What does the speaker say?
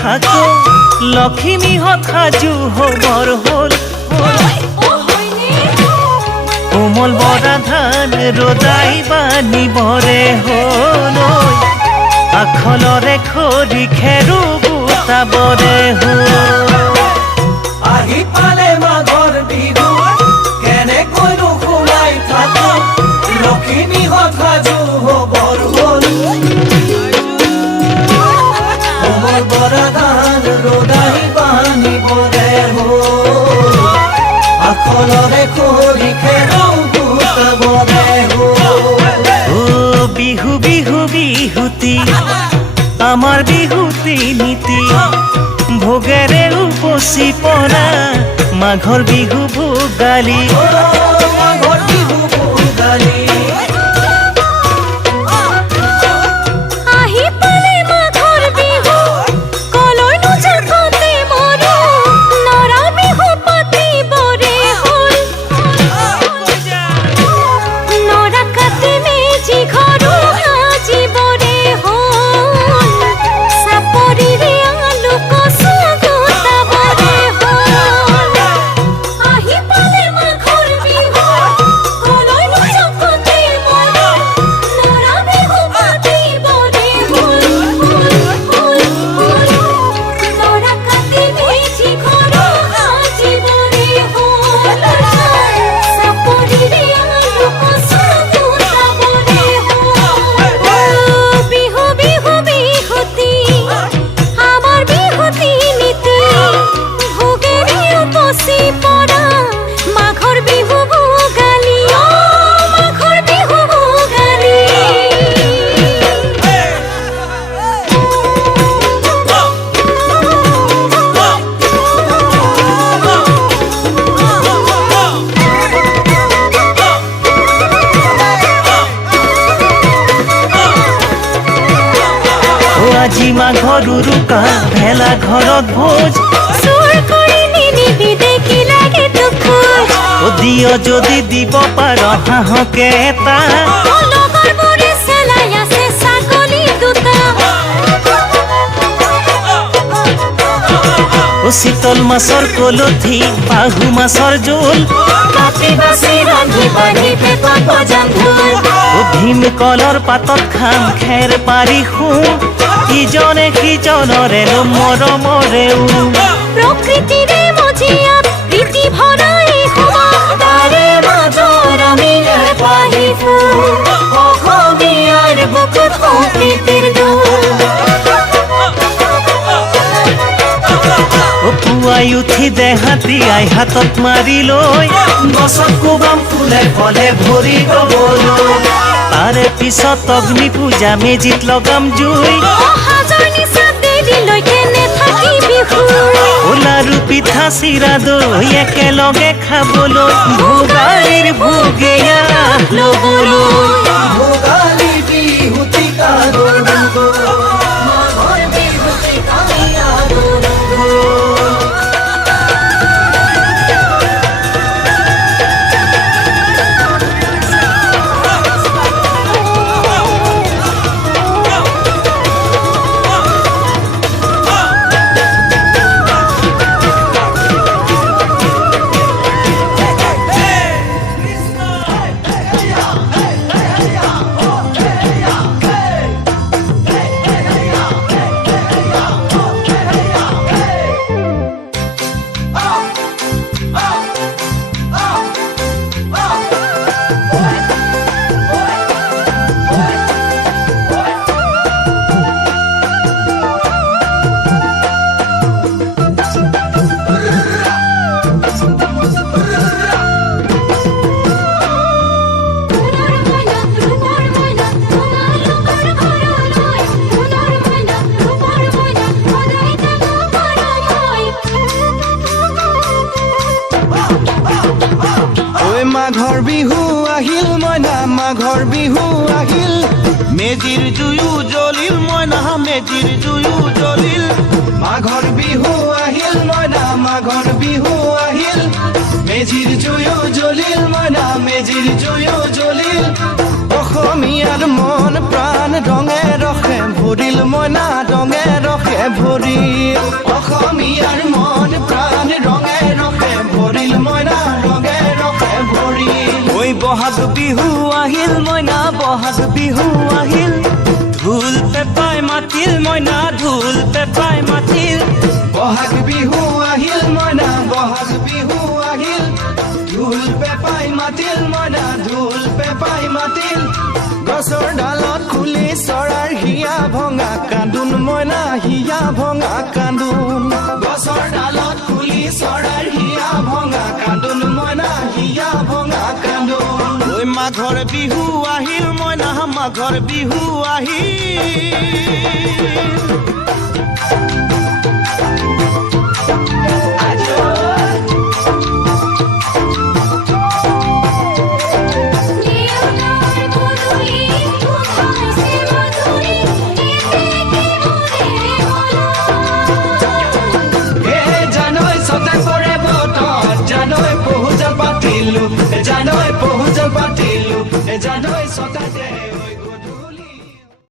থাকো লখিমীহঁত সাজু হবৰ হ'ল কোমল বৰা ধান ৰদাই বানিবৰে হ'ল আখলৰে খৰি খেৰো গোটাবৰে হ'ল আহি পালে মাঘৰ বিহু কেনেকৈনো সোমাই থাকো লখিমীহঁত সাজু হবৰ হ'ল কোমল বৰা ধান ৰদাই বানিবৰে হ'ল আখলৰে খৰি খেৰো গোটাবৰে হ'ল বিহু বিহু বিহুতি আমাৰ বিহুতি নীতি ভোগেৰে উপচি পৰা মাঘৰ বিহু ভোগালী মাঘৰ বিহু ভোগালী আজি মাঘৰ উৰুকা ভেলা ঘৰত ভোজ দিয় যদি দিব পাৰ হাঁহকে এটা শীতল মাছৰ কলঠি বাহু মাছৰ জোল ভীমকলৰ পাতত খাম খেৰ পাৰি শুওঁ ইজনে সিজনৰে মৰমৰেও প্ৰকৃতিৰে মজিয়াত প্ৰীতি ভৰাই তাৰে মাজৰ আমি পাহিছো অসমীয়াৰ বুকুত সম্প্ৰীতিৰ পুৱাই উঠি দেহাতী আই হাতত মাৰি লৈ গছত কোবাম ফুলে ফলে ভৰি গবলৈ তাৰে পিছত অগ্নি পূজা মেজিত লগাম জুই লাৰু পিঠা চিৰা দৈ একেলগে খাবলৈ ভোগালীৰ ভোগেয়া ল'বলৈ ভোগালী বিহুতি কাদৰ মাঘৰ বিহুতি কাদৰ মাঘৰ বিহু আহিল মইনা মাঘৰ বিহু আহিল মেজিৰ জুয়ো জ্বলিল মইনা মেজিৰ জুয়ো জ্বলিল মাঘৰ বিহু আহিল মইনা মাঘৰ বিহু আহিল মেজিৰ জুয়ো জ্বলিল মইনা মেজিৰ জুয়ো জ্বলিল অসমীয়াৰ মন প্ৰাণ ৰঙে ৰখে ভৰিল মইনা ৰঙে ৰখে ৰসে ভৰিল অসমীয়াৰ মন প্ৰাণ ৰঙে ৰসে ভৰিল মইনা ৰঙে ৰসে ভৰিল ঐ বহাগ বিহু আহিল মইনা বহাগ বিহু আহিল ঢোল পেপাই মাতিল মইনা ঢোল পেপাই মাতিল বহাগ বিহু আহিল মইনা বহাগ বিহু আহিল ঢোল পেপাই মাতিল মইনা ঢোল পেপাই মাতিল গছৰ ডালত খুলি চৰাৰ হিয়া ভঙা কান্দোন মইনা হিয়া ভঙা কান্দোন গছৰ ডালত খুলি চৰাৰ হিয়া ভঙা কান্দোন মইনা হিয়া ভঙা কান্দোন ঐ মাঘৰ বিহু আহিল মইনা মাঘৰ বিহু আহিল